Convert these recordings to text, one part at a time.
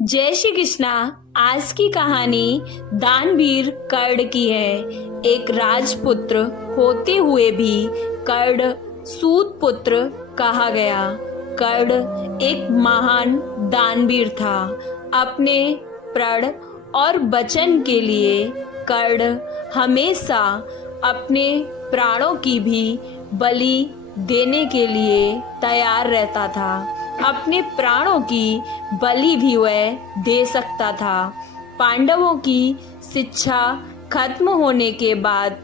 जय श्री कृष्णा। आज की कहानी दानवीर कर्ण की है। एक राजपुत्र होते हुए भी कर्ण सूत पुत्र कहा गया। कर्ण एक महान दानवीर था। अपने प्रण और वचन के लिए कर्ण हमेशा अपने प्राणों की भी बलि देने के लिए तैयार रहता था। अपने प्राणों की बलि भी वह दे सकता था। पांडवों की शिक्षा खत्म होने के बाद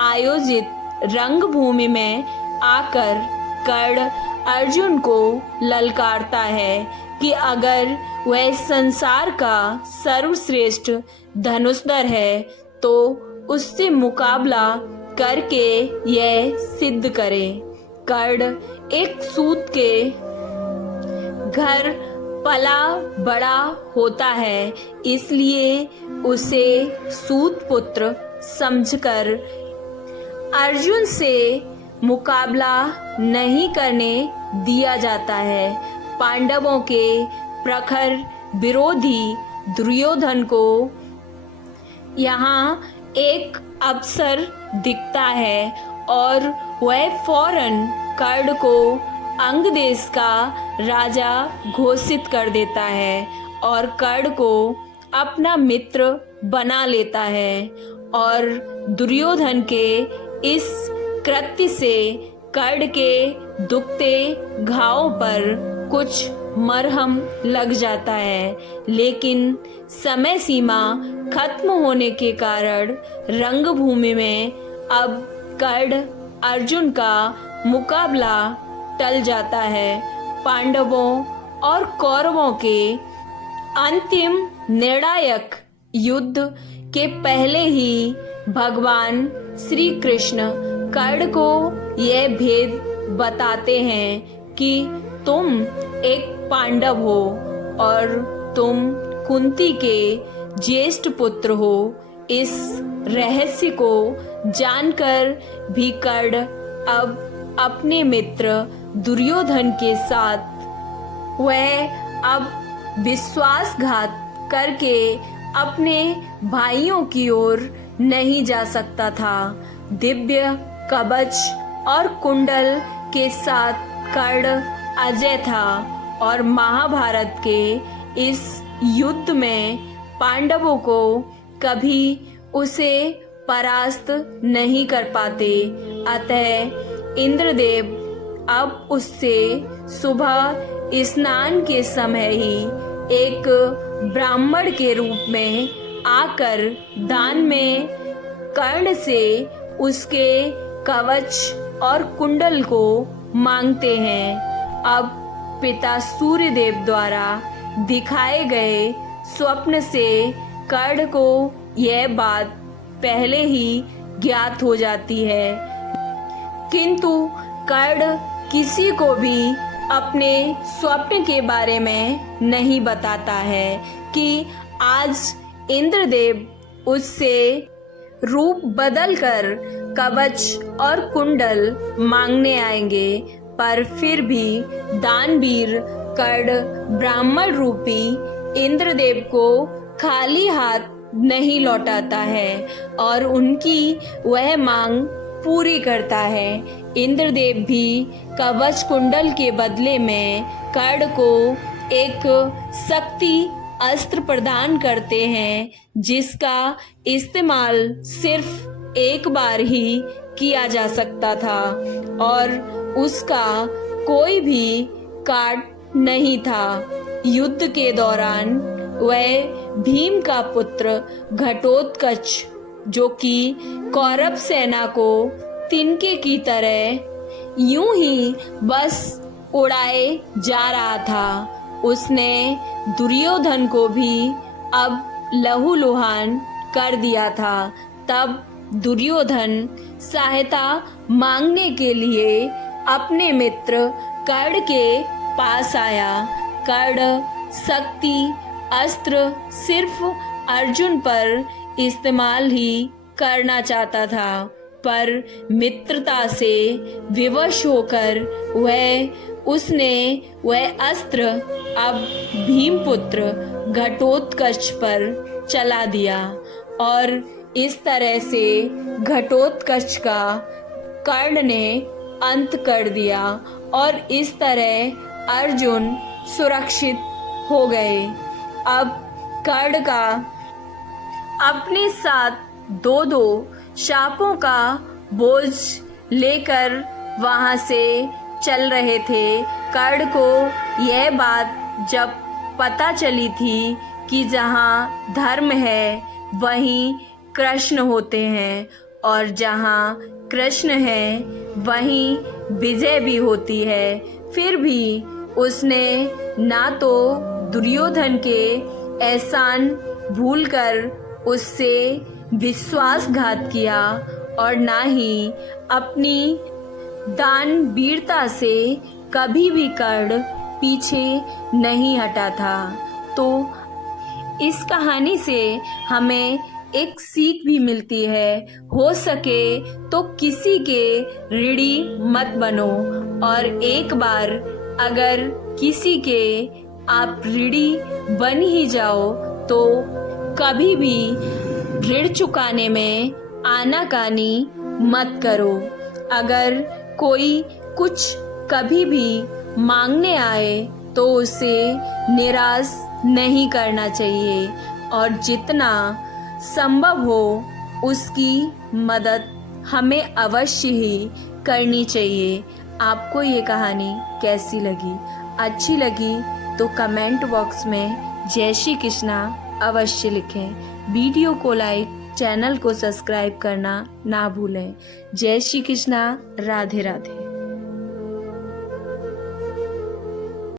आयोजित रंगभूमि में आकर कर्ण अर्जुन को ललकारता है कि अगर वह संसार का सर्वश्रेष्ठ धनुषधर है तो उससे मुकाबला करके यह सिद्ध करे। कर्ण एक सूत के घर पला बड़ा होता है, इसलिए उसे सूत पुत्र समझकर अर्जुन से मुकाबला नहीं करने दिया जाता है। पांडवों के प्रखर विरोधी दुर्योधन को यहाँ एक अवसर दिखता है और वह फौरन कर्ण को अंग देश का राजा घोषित कर देता है और कर्ण को अपना मित्र बना लेता है। और दुर्योधन के इस कृत्य से कर्ण के दुखते घावों पर कुछ मरहम लग जाता है, लेकिन समय सीमा खत्म होने के कारण रंगभूमि में अब कर्ण अर्जुन का मुकाबला टल जाता है। पांडवों और कौरवों के अंतिम निर्णायक युद्ध के पहले ही भगवान श्री कृष्ण कर्ण को यह भेद बताते हैं कि तुम एक पांडव हो और तुम कुंती के ज्येष्ठ पुत्र हो। इस रहस्य को जानकर भी कर्ण अब अपने मित्र दुर्योधन के साथ वह अब विश्वासघात करके अपने भाइयों की ओर नहीं जा सकता था। दिव्य कवच और कुंडल के साथ कर्ण अजय था और महाभारत के इस युद्ध में पांडवों को कभी उसे परास्त नहीं कर पाते। अतः इंद्रदेव अब उससे सुबह स्नान के समय ही एक ब्राह्मण के रूप में आकर दान में कर्ण से उसके कवच और कुंडल को मांगते हैं। अब पिता सूर्यदेव द्वारा दिखाए गए स्वप्न से कर्ण को यह बात पहले ही ज्ञात हो जाती है, किंतु कर्ण किसी को भी अपने स्वप्न के बारे में नहीं बताता है कि आज इंद्रदेव उससे रूप बदलकर कवच और कुंडल मांगने आएंगे। पर फिर भी दानवीर कर्ण ब्राह्मण रूपी इंद्रदेव को खाली हाथ नहीं लौटाता है और उनकी वह मांग पूरी करता है। इंद्रदेव भी कवच कुंडल के बदले में कर्ण को एक शक्ति अस्त्र प्रदान करते हैं, जिसका इस्तेमाल सिर्फ एक बार ही किया जा सकता था और उसका कोई भी काट नहीं था। युद्ध के दौरान वह भीम का पुत्र घटोत्कच, जो कि कौरव सेना को तिनके की तरह यूं ही बस उड़ाए जा रहा था, उसने दुर्योधन को भी अब लहूलुहान कर दिया था। तब दुर्योधन सहायता मांगने के लिए अपने मित्र कर्ण के पास आया। कर्ण शक्ति अस्त्र सिर्फ अर्जुन पर इस्तेमाल ही करना चाहता था, पर मित्रता से विवश होकर उसने वह अस्त्र अब भीमपुत्र घटोत्कच पर चला दिया और इस तरह से घटोत्कच का कर्ण ने अंत कर दिया और इस तरह अर्जुन सुरक्षित हो गए। अब कर्ण का अपने साथ दो दो शापों का बोझ लेकर वहाँ से चल रहे थे। कर्ण को यह बात जब पता चली थी कि जहाँ धर्म है वहीं कृष्ण होते हैं और जहाँ कृष्ण है वहीं विजय भी होती है, फिर भी उसने ना तो दुर्योधन के एहसान भूलकर उससे विश्वासघात किया और ना ही अपनी दान वीरता से कभी भी कर्ण पीछे नहीं हटा था। तो इस कहानी से हमें एक सीख भी मिलती है, हो सके तो किसी के ऋणी मत बनो और एक बार अगर किसी के आप ऋणी बन ही जाओ तो कभी भी ऋण चुकाने में आनाकानी मत करो। अगर कोई कुछ कभी भी मांगने आए तो उसे निराश नहीं करना चाहिए और जितना संभव हो उसकी मदद हमें अवश्य ही करनी चाहिए। आपको ये कहानी कैसी लगी? अच्छी लगी तो कमेंट बॉक्स में जय श्री कृष्णा अवश्य लिखें। वीडियो को लाइक, चैनल को सब्सक्राइब करना ना भूलें। जय श्री कृष्णा, राधे राधे।